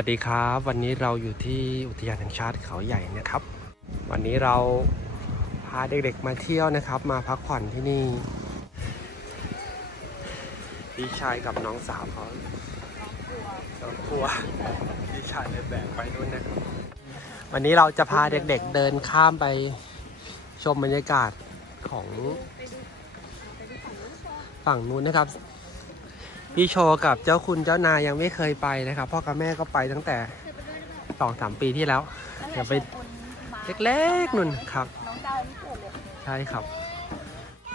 สวัสดีครับ วันนี้เราอยู่ที่อุทยานแห่งชาติเขาใหญ่นะครับ วันนี้เราพาเด็กๆมาเที่ยวนะครับ มาพักผ่อนที่นี่พี่ชายกับน้องสาวเขาสองตัวพี่ชายเลยแบกไปด้วยนะครับวันนี้เราจะพาเด็กๆเดินข้ามไปชมบรรยากาศของฝั่งนู้นนะครับ พี่โชกับเจ้าคุณเจ้านายยังไม่เคยไปนะครับ พ่อกับแม่ก็ไปตั้งแต่สองสามปีที่แล้วเดี๋ยวไปเล็กๆนุ่นครับใช่ครับ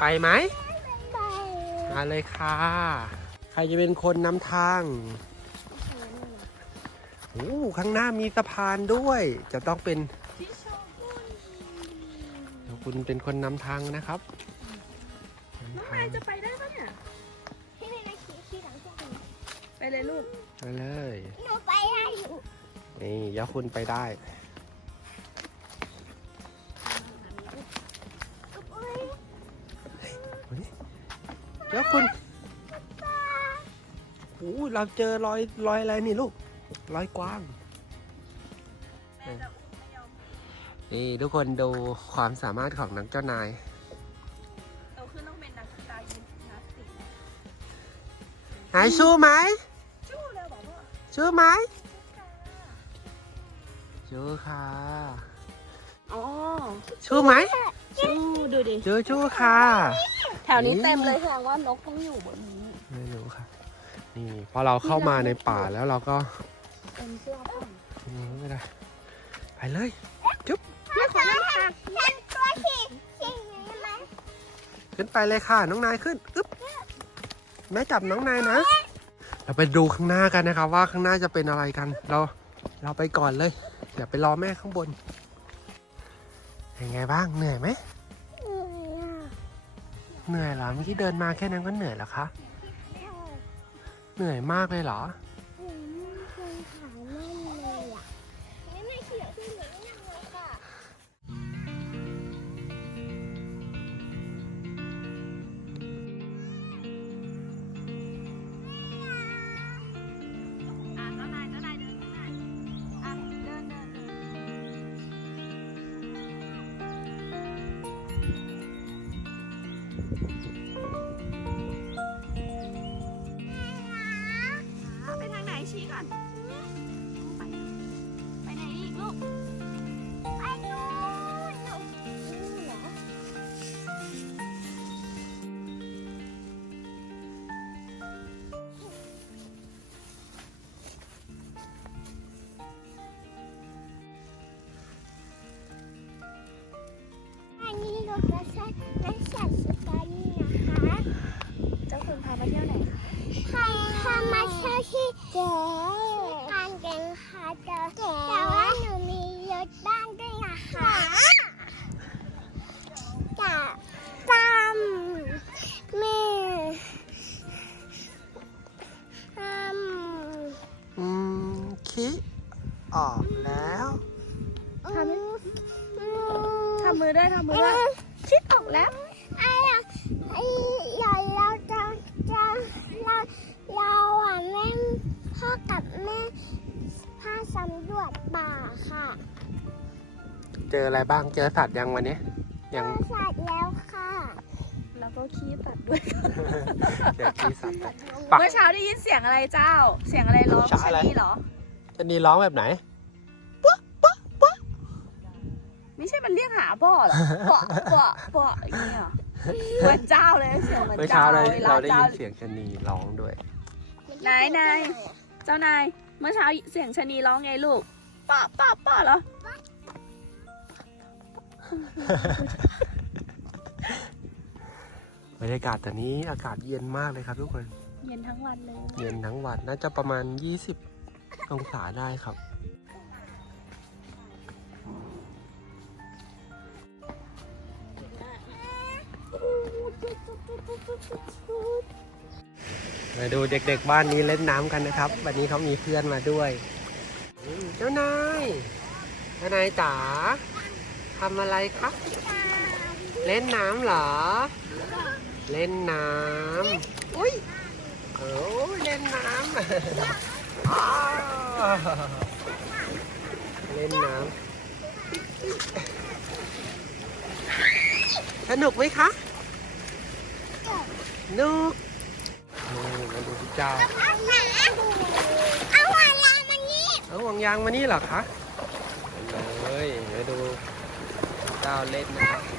ไปไหมมาเลยค่ะ ใครจะเป็นคนนำทางโอ้ข้างหน้ามีสะพานด้วย จะต้องเป็นคุณเป็นคนนำทางนะครับน้องนายจะไปได้ เลยลูก ไปเลย หนูไปได้อยู่นี่ยาคุณไปได้ อุ้ยยาคุณโอ้เราเจอรอยรอยอะไรนี่ลูก รอยกว้าง แม่จะอุ้มไม่ยอมนี่ทุกคนดูความสามารถของนักเจ้านาย โตขึ้นต้องเป็นนักกีฬายิมนาสติกนะนายสู้ไหมชู้เลย บอกว่าสู้ไหมสู้ค่ะอ๋อสู้ไหมชู้ดูดิสู้สู้ค่ะ แถวนี้เต็มเลยแสดงว่านกต้องอยู่บนนี้ไม่รู้ค่ะ นี่พอเราเข้ามาในป่าแล้วเราก็เป็นเสื้อผ้าอืมไม่ได้ไปเลยพ่อจ๋าฉันตัวขี่ขี่อย่างนี้ไหมขึ้นไปเลยค่ะน้องนายขึ้นอึ๊บแม่จับน้องนายนะ เราไปดูข้างหน้ากันนะครับ ว่าข้างหน้าจะเป็นอะไรกัน เราเราไปก่อนเลย เดี๋ยวไปรอแม่ข้างบนเป็นไงบ้างเหนื่อยไหมเหนื่อยเหรอเมื่อกี้เดินมาแค่นั้นก็เหนื่อยแล้วคะเหนื่อยมากเลยเหรอ ที่ยวที่เก๋การเก่งค่ะแก่ เจออะไรบ้างเจอสัตว์ยังวันนี้เจยังอสัตว์แล้วค่ะ แล้วก็ขี้ตัดด้วยเจอที่สัตว์ไหมปะเมื่อเช้าได้ยินเสียงอะไรเจ้า เสียงอะไรร้องช้าชะอะไร นีเหรอ จะนีร้องแบบไหน ไม่ใช่มันเรียกหาพ่อเหรอเปาะเปาะเปาะอย่างนี้เหรอเหมือนเจ้าเลยเสียงเหมือนเมื่อเจ้าเช้าเราเวลาเราได้เจ้ายินเสียงชะนีร้องด้วย ไหนไหน เจ้านาย เมื่อเช้าเสียงชะนีร้องไงลูกเปาะเปาะเปาะเหรอ บรรยากาศตอนนี้อากาศเย็นมากเลยครับทุกคน เย็นทั้งวันเลย เย็นทั้งวันน่าจะประมาณ 20 องศาได้ครับ มาดูเด็กๆบ้านนี้เล่นน้ำกันนะครับ วันนี้เขามีเพื่อนมาด้วยอืมเจ้านาย เจ้านายจ๋า ทำอะไรครับ เล่นน้ำเหรอ เล่นน้ำอุ้ยโอ้ยเล่นน้ำอ้าวเล่นน้ำสนุกไหมคะสนุกนี่มาดูพี่เจ้า เอาหนาเอาหัวลามันนี่ เอาห่วงยางมานี่เหรอคะเลยเดี๋ยวดู เจ้าเล่นนะครับ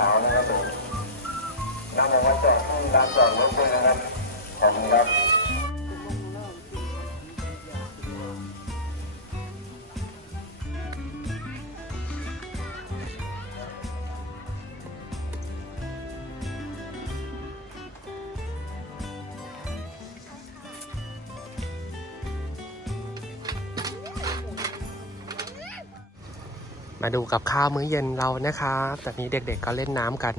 ช้านะครับผมนั่งมาวัดจอดที่ลานจอดรถด้วยนะครับขอบคุณครับ มาดูกับข้าวมื้อเย็นเรานะครับตอนนี้เด็กๆก็เล่นน้ำกัน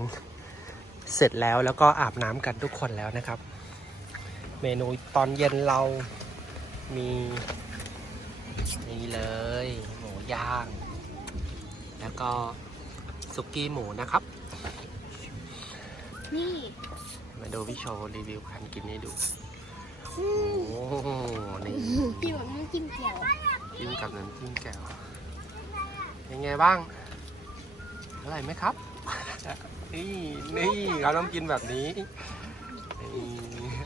เสร็จแล้วแล้วก็อาบน้ำกันทุกคนแล้วนะครับ เมนูตอนเย็นเรามีนี่เลยหมูย่าง แล้วก็สุกี้หมูนะครับ นี่ มาดูพี่โชว์รีวิวการกินให้ดูอืโอ้มโหนี่พี่แบบน้ำจิ้มเจียวจิ้มกับน้ำจิ้มแจ่ว เป็นไงบ้างอร่อยไหมครับ นี่นี่เขาต้องกินแบบนี้นี่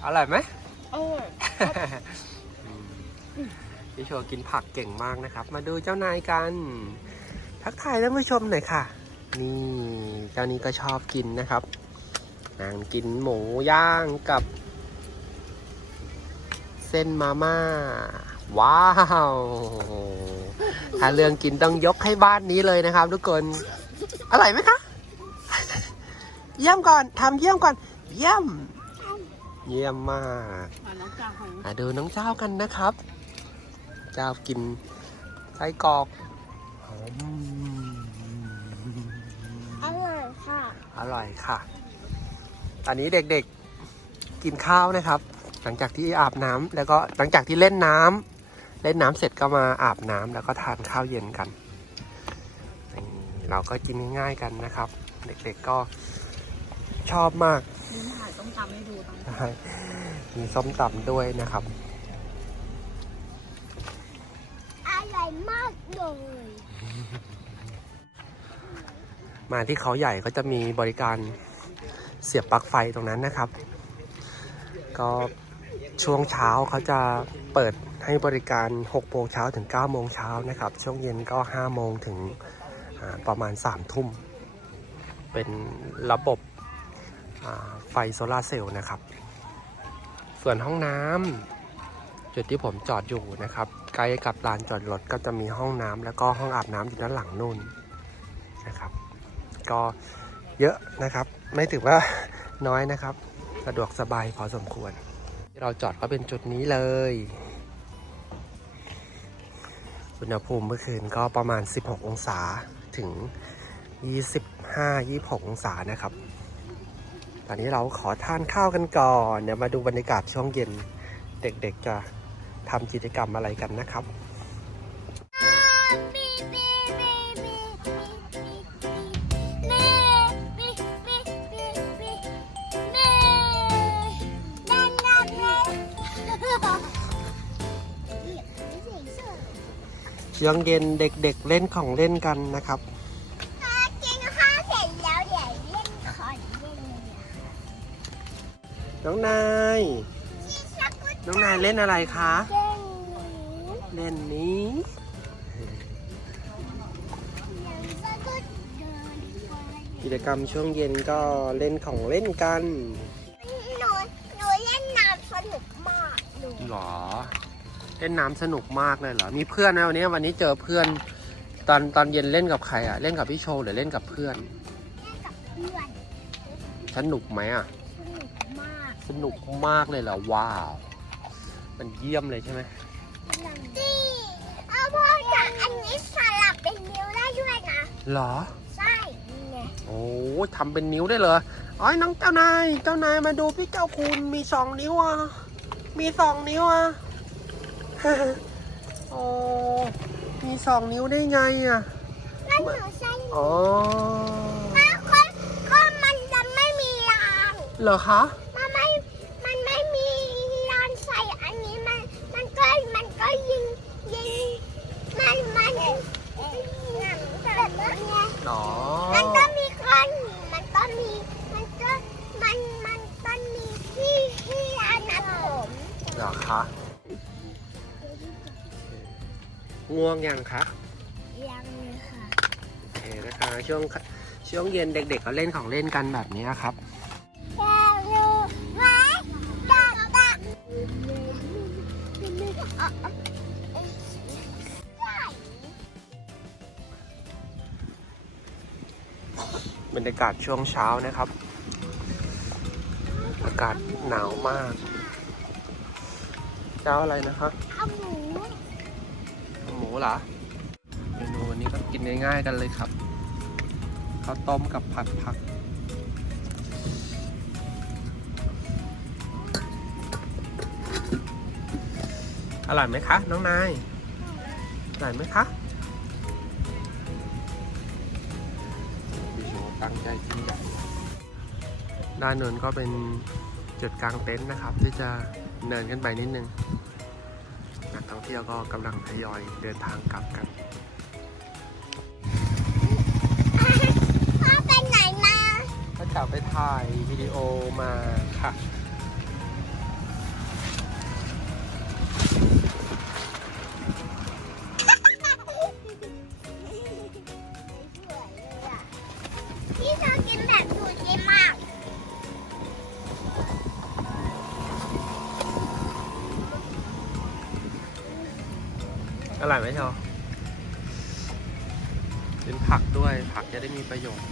อร่อยไหมโอ้ยอืมพี่โชว์กินผักเก่งมากนะครับ มาดูเจ้านายกัน ทักทายท่านผู้ชมหน่อยค่ะ นี่เจ้านี้ก็ชอบกินนะครับ นางกินหมูย่างกับ เส้นมาม่า ว้าว ถ้าเรื่องกินต้องยกให้บ้านนี้เลยนะครับ ทุกคน อร่อยไหมคะ เยี่ยมก่อนทำเยี่ยมก่อน เยี่ยม เยี่ยมมากมาน้องจางของมาดูน้องเจ้ากันนะครับ เจ้ากินไส้กรอกหอมอร่อยค่ะ อร่อยค่ะ ตอนนี้เด็กๆกินข้าวนะครับ หลังจากที่อาบน้ำแล้วก็หลังจากที่เล่นน้ำ เล่นน้ำเสร็จก็มาอาบน้ำแล้วก็ทานข้าวเย็นกันนี่เราก็กินง่ายๆกันนะครับ เด็กๆก็ชอบมากนี่ถ่ายต้มตำให้ดูตอนใช่มีส้มตำด้วยนะครับอร่อยมากเลยมาที่เขาใหญ่ก็จะมีบริการเสียบปลั๊กไฟตรงนั้นนะครับ ก็ช่วงเช้าเขาจะเปิด ให้บริการ 6 โมงเช้าถึง 9 โมงเช้านะครับ ช่วงเย็นก็ 5 โมงถึงประมาณ 3 ทุ่ม เป็นระบบไฟโซลาเซลล์นะครับ ส่วนห้องน้ำจุดที่ผมจอดอยู่นะครับใกล้กับลานจอดรถก็จะมีห้องน้ำแล้วก็ห้องอาบน้ำอยู่ด้านหลังนู่นนะครับ ก็เยอะนะครับ ไม่ถือว่าน้อยนะครับ สะดวกสบายพอสมควร ที่เราจอดก็เป็นจุดนี้เลย อุณหภูมิเมื่อคืนก็ประมาณ 16 องศาถึง 25-26 องศานะครับ ตอนนี้เราขอทานข้าวกันก่อน เดี๋ยวมาดูบรรยากาศช่วงเย็น เด็กๆจะทำกิจกรรมอะไรกันนะครับ ช่วงเย็นเด็กๆเเล่นของเล่นกันนะครับกินข้าวเสร็จแล้วอย่เล่นของเล่นน้องนายน้องนายเล่นอะไรคะเล่นนี้กิกิจกรรมช่วงเย็นก็เล่นของเล่นกันหนูหนูเล่นน้ำสนุกมากหนู หรอ เล่นน้ำสนุกมากเลยเหรอ มีเพื่อนนะวันนี้วันนี้เจอเพื่อน ตอนตอนเย็นเล่นกับใครอะเล่นกับพี่โชว์หรือเล่นกับเพื่อนเล่นกับเพื่อนสนุกไหมอะสนุกมากสนุกมากเลยเหรอ ว้าว มันเยี่ยมเลยใช่ไหมดีเอาพ่อจากอันนี้สลับเป็นนิ้วได้ด้วยนะหรอ ใช่เนี่ยโอ้ทำเป็นนิ้วได้เลยอ้อยน้องเจ้านาย เจ้านายมาดูพี่เจ้าคุณมีสองนิ้วอะ มีสองนิ้วอะ โอ้มีสองนิ้วได้ไงอะนั่นหนูใช่อ๋อถ้าคนก็มันจะไม่มีรางเหรอคะมันไม่มันไม่มีรางใส่อันนี้มันมันก็มันก็ยิงยิงมันมันแบบนี้อ๋อมันก็มีคนมันก็มีมันก็มันมันก็มีที่ที่ร้านน้ำผมเหรอคะ ง่วงยังคะยังเลยค่ะโอเคนะคะช่วงช่วงเย็นเด็ก ๆเขาเล่นของเล่นกันแบบนี้ครับแก้วรู้ไหมดักดักบรรยากาศช่วงเช้านะครับ อากาศหนาวมาก เช้าอะไรนะครับ เอาหมูหมูเหรอเมนูวันนี้ก็กินง่ายๆกันเลยครับข้าวต้มกับผัดผักอร่อยไหมคะ น้องนายอร่อยไหมคะพี่โชตั้งใจกินใหญ่ด้านเนินก็เป็นจุดกลางเต็นท์นะครับ ที่จะเนินขึ้นไปนิดนึง เที่ยวก็กำลังทยอยเดินทางกลับกันพ่อไปไหนมาก็กลับไปถ่ายวิดีโอมาค่ะ อร่อยไหมชอเป็นผักด้วยผักจะได้มีประโยชน์